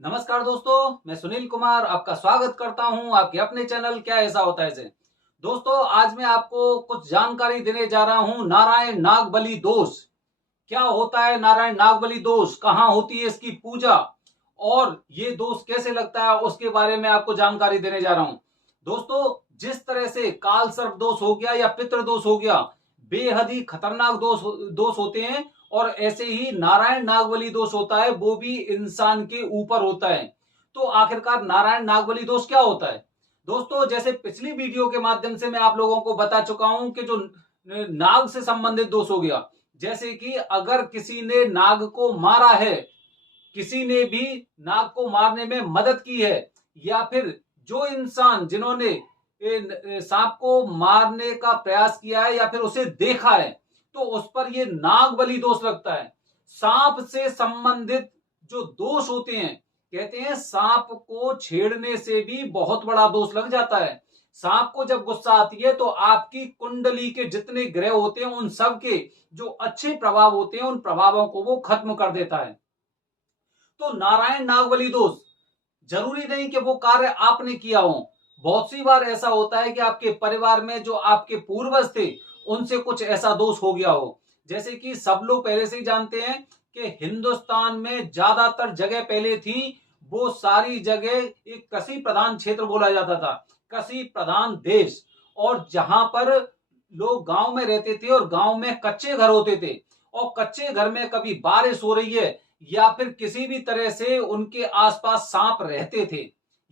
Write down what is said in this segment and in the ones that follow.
नमस्कार दोस्तों, मैं सुनील कुमार आपका स्वागत करता हूं आपके अपने चैनल क्या ऐसा होता है से। दोस्तों, आज मैं आपको कुछ जानकारी देने जा रहा हूं नारायण नागबली दोष। क्या होता है नारायण नागबली दोष, कहां होती है इसकी पूजा और ये दोष कैसे लगता है उसके बारे में आपको जानकारी देने जा रहा हूं। दोस्तों, जिस तरह से काल सर्प दोष हो गया या पितृ दोष हो गया, बेहद ही खतरनाक दोष होते हैं। और ऐसे ही नारायण नागबली दोष होता है, वो भी इंसान के ऊपर होता है। तो आखिरकार नारायण नागबली दोष क्या होता है? दोस्तों, जैसे पिछली वीडियो के माध्यम से मैं आप लोगों को बता चुका हूं कि जो नाग से संबंधित दोष हो गया, जैसे कि अगर किसी ने नाग को मारा है, किसी ने भी नाग को मारने में मदद की है, या फिर जो इंसान जिन्होंने सांप को मारने का प्रयास किया है या फिर उसे देखा है, तो उस पर यह नाग बलि दोष लगता है। सांप से संबंधित जो दोष होते हैं, कहते हैं सांप को छेड़ने से भी बहुत बड़ा दोष लग जाता है। सांप को जब गुस्सा आती है तो आपकी कुंडली के जितने ग्रह होते हैं उन सब के जो अच्छे प्रभाव होते हैं उन प्रभावों को वो खत्म कर देता है। तो नारायण नागबली दोष जरूरी नहीं कि वो कार्य आपने किया हो। बहुत सी बार ऐसा होता है कि आपके परिवार में जो आपके पूर्वज थे उनसे कुछ ऐसा दोष हो गया हो। जैसे कि सब लोग पहले से ही जानते हैं कि हिंदुस्तान में ज्यादातर जगह पहले थी, वो सारी जगह एक कृषि प्रधान क्षेत्र बोला जाता था, कृषि प्रधान देश। और जहां पर लोग गांव में रहते थे और गांव में कच्चे घर होते थे, और कच्चे घर में कभी बारिश हो रही है या फिर किसी भी तरह से उनके आसपास सांप रहते थे,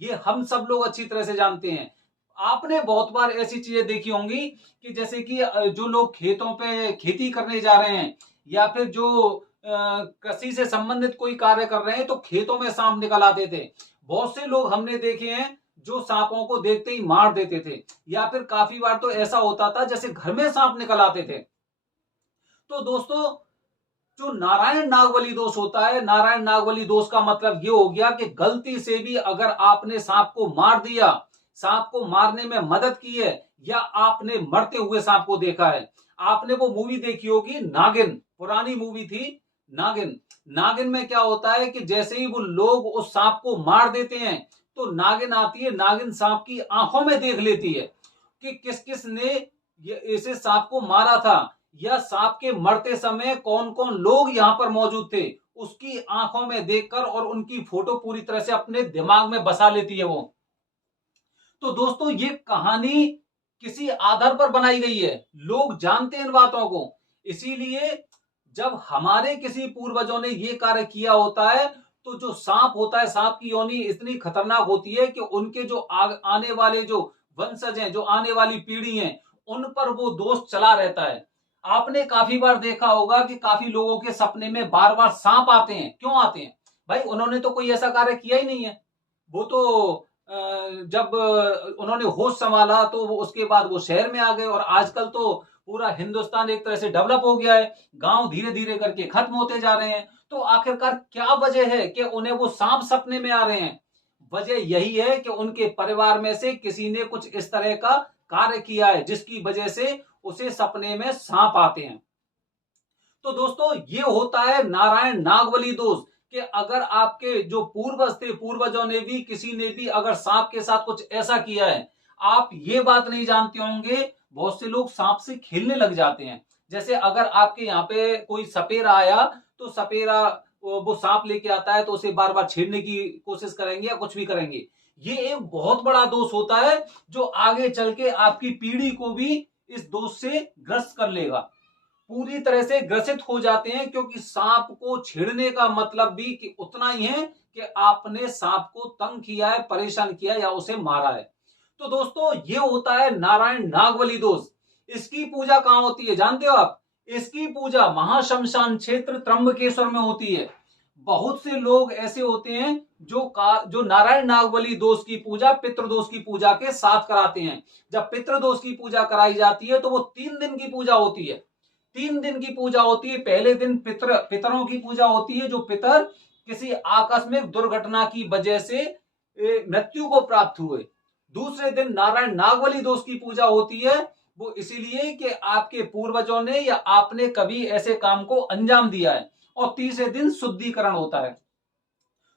ये हम सब लोग अच्छी तरह से जानते हैं। आपने बहुत बार ऐसी चीजें देखी होंगी कि जैसे कि जो लोग खेतों पे खेती करने जा रहे हैं या फिर जो कृषि से संबंधित कोई कार्य कर रहे हैं तो खेतों में सांप निकल आते थे। बहुत से लोग हमने देखे हैं जो सांपों को देखते ही मार देते थे, या फिर काफी बार तो ऐसा होता था जैसे घर में सांप निकल आते थे। तो दोस्तों, जो नारायण नागबली दोष होता है, नारायण नागबली दोष का मतलब ये हो गया कि गलती से भी अगर आपने सांप को मार दिया, सांप को मारने में मदद की है, या आपने मरते हुए सांप को देखा है। आपने वो मूवी देखी होगी नागिन, पुरानी मूवी थी नागिन। नागिन में क्या होता है कि जैसे ही वो लोग उस सांप को मार देते हैं तो नागिन आती है, नागिन सांप की आंखों में देख लेती है कि किस किस ने इसे सांप को मारा था, या सांप के मरते समय कौन कौन लोग यहां पर मौजूद थे, उसकी आंखों में देखकर और उनकी फोटो पूरी तरह से अपने दिमाग में बसा लेती है वो। तो दोस्तों, ये कहानी किसी आधार पर बनाई गई है, लोग जानते हैं इन बातों को। इसीलिए जब हमारे किसी पूर्वजों ने ये कार्य किया होता है तो जो सांप होता है, सांप की योनि इतनी खतरनाक होती है कि उनके जो आने वाले जो वंशज हैं, जो आने वाली पीढ़ी है, उन पर वो दोष चला रहता है। आपने काफी बार देखा होगा कि काफी लोगों के सपने में बार बार सांप आते हैं। क्यों आते हैं भाई? उन्होंने तो कोई ऐसा कार्य किया ही नहीं है। वो तो जब उन्होंने होश संभाला तो वो उसके बाद वो शहर में आ गए, और आजकल तो पूरा हिंदुस्तान एक तरह से डेवलप हो गया है, गांव धीरे धीरे करके खत्म होते जा रहे हैं। तो आखिरकार क्या वजह है कि उन्हें वो सांप सपने में आ रहे हैं? वजह यही है कि उनके परिवार में से किसी ने कुछ इस तरह का कार्य किया है जिसकी वजह से उसे सपने में सांप आते हैं। तो दोस्तों, ये होता है नारायण नागबली दोष, कि अगर आपके जो पूर्वज थे, पूर्वजों ने भी, किसी ने भी अगर सांप के साथ कुछ ऐसा किया है। आप ये बात नहीं जानते होंगे, बहुत से लोग सांप से खेलने लग जाते हैं। जैसे अगर आपके यहाँ पे कोई सपेरा आया तो सपेरा वो सांप लेके आता है तो उसे बार बार छेड़ने की कोशिश करेंगे या कुछ भी करेंगे। ये एक बहुत बड़ा दोष होता है जो आगे चल के आपकी पीढ़ी को भी इस दोष से ग्रस्त कर लेगा, पूरी तरह से ग्रसित हो जाते हैं। क्योंकि सांप को छेड़ने का मतलब भी कि उतना ही है कि आपने सांप को तंग किया है, परेशान किया या उसे मारा है। तो दोस्तों, ये होता है नारायण नागबली दोष। इसकी पूजा कहां होती है जानते हो आप? इसकी पूजा महाशमशान क्षेत्र त्र्यंबकेश्वर में होती है। बहुत से लोग ऐसे होते हैं जो नारायण नागबली दोष की पूजा पितृदोष की पूजा के साथ कराते हैं। जब पितृदोष की पूजा कराई जाती है तो वो 3 दिन की पूजा होती है। 3 दिन की पूजा होती है। पहले दिन पितरों की पूजा होती है, जो पितर किसी आकस्मिक दुर्घटना की वजह से मृत्यु को प्राप्त हुए। दूसरे दिन नारायण नागबली दोष की पूजा होती है, वो इसीलिए कि आपके पूर्वजों ने या आपने कभी ऐसे काम को अंजाम दिया है। और तीसरे दिन शुद्धिकरण होता है।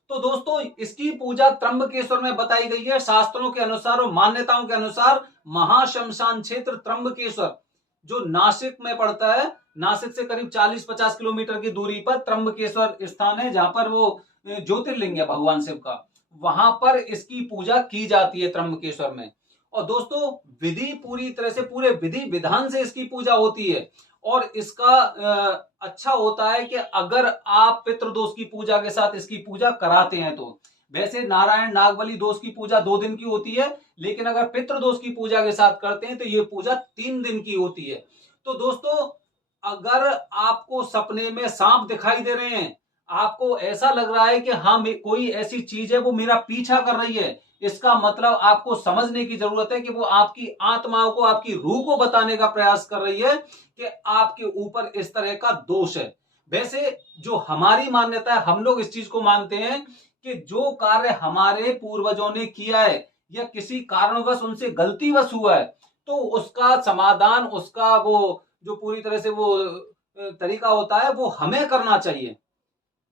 तो दोस्तों इसकी पूजा त्र्यंबकेश्वर में बताई गई है। शास्त्रों के अनुसार और मान्यताओं के अनुसार महाशमशान क्षेत्र त्र्यंबकेश्वर जो नासिक में पड़ता है, नासिक से करीब 40-50 किलोमीटर की दूरी पर त्र्यंबकेश्वर स्थान है, जहां पर वो ज्योतिर्लिंग है भगवान शिव का, वहां पर इसकी पूजा की जाती है त्र्यंबकेश्वर में। और दोस्तों विधि पूरी तरह से पूरे विधि विधान से इसकी पूजा होती है। और इसका अच्छा होता है कि अगर आप पितृदोष की पूजा के साथ इसकी पूजा कराते हैं तो। वैसे नारायण नागबली दोष की पूजा 2 दिन की होती है, लेकिन अगर पितृदोष की पूजा के साथ करते हैं तो ये पूजा 3 दिन की होती है। तो दोस्तों अगर आपको सपने में सांप दिखाई दे रहे हैं, आपको ऐसा लग रहा है कि हाँ कोई ऐसी चीज है वो मेरा पीछा कर रही है, इसका मतलब आपको समझने की जरूरत है कि वो आपकी आत्माओं को, आपकी रूह को बताने का प्रयास कर रही है कि आपके ऊपर इस तरह का दोष है। वैसे जो हमारी मान्यता है, हम लोग इस चीज को मानते हैं कि जो कार्य हमारे पूर्वजों ने किया है या किसी कारणवश उनसे गलतीवश हुआ है, तो उसका समाधान, उसका वो जो पूरी तरह से वो तरीका होता है वो हमें करना चाहिए।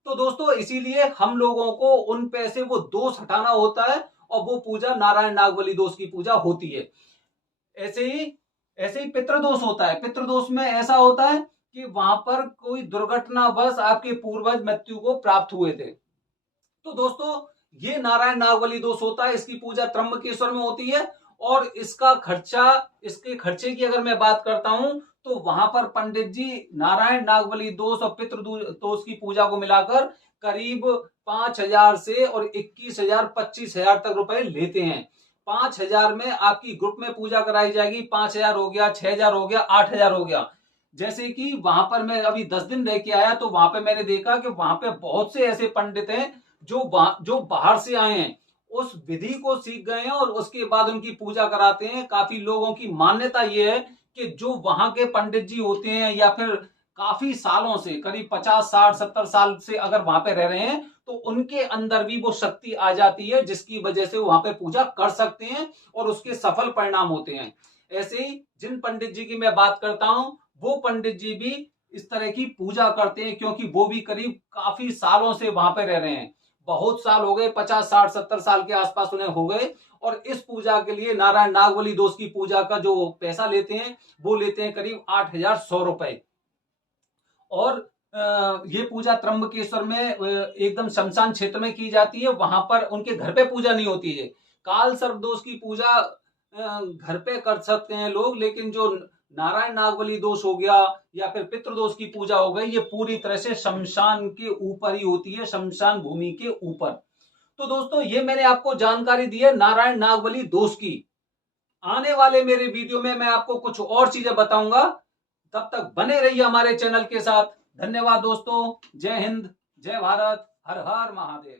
तो दोस्तों इसीलिए हम लोगों को उन पे से वो दोष हटाना होता है और वो पूजा नारायण नागबली दोष की पूजा होती है। ऐसे ही पितृदोष होता है। पितृदोष में ऐसा होता है कि वहां पर कोई दुर्घटनावश आपके पूर्वज मृत्यु को प्राप्त हुए थे। तो दोस्तों ये नारायण नागबली दोष होता है, इसकी पूजा त्र्यंबकेश्वर में होती है। और इसका खर्चा, इसके खर्चे की अगर मैं बात करता हूं तो वहां पर पंडित जी नारायण नागबली दोष और पितृदोष की पूजा को मिलाकर करीब 5,000 से और 21,000 25,000 तक रुपए लेते हैं। 5,000 में आपकी ग्रुप में पूजा कराई जाएगी, 5,000 हो गया, 6,000 हो गया, 8,000 हो गया। जैसे कि वहां पर मैं अभी 10 दिन रह के आया तो वहां पे मैंने देखा कि वहां पे बहुत से ऐसे पंडित हैं जो बाहर से आए हैं, उस विधि को सीख गए हैं और उसके बाद उनकी पूजा कराते हैं। काफी लोगों की मान्यता यह है कि जो वहां के पंडित जी होते हैं या फिर काफी सालों से, करीब 50 60 70 साल से अगर वहां पे रह रहे हैं, तो उनके अंदर भी वो शक्ति आ जाती है जिसकी वजह से वो वहां पे पूजा कर सकते हैं और उसके सफल परिणाम होते हैं। ऐसे ही जिन पंडित जी की मैं बात करता हूं, वो पंडित जी भी इस तरह की पूजा करते हैं, क्योंकि वो भी करीब काफी सालों से वहां पे रह रहे हैं। बहुत साल हो गए, 50 60 70 साल के आसपास उन्हें हो गए। और इस पूजा के लिए नारायण नागबली दोष की पूजा का जो पैसा लेते हैं वो लेते हैं करीब 8,100 रुपए। और ये पूजा त्र्यंबकेश्वर में एकदम शमशान क्षेत्र में की जाती है। वहां पर उनके घर पे पूजा नहीं होती है। काल सर्प दोष की पूजा घर पे कर सकते हैं लोग, लेकिन जो नारायण नागबली दोष हो गया या फिर पितृदोष की पूजा हो गई, ये पूरी तरह से शमशान के ऊपर ही होती है, शमशान भूमि के ऊपर। तो दोस्तों ये मैंने आपको जानकारी दी है नारायण नागबली दोष की। आने वाले मेरे वीडियो में मैं आपको कुछ और चीजें बताऊंगा। तब तक बने रहिए हमारे चैनल के साथ। धन्यवाद दोस्तों। जय हिंद, जय भारत, हर हर महादेव।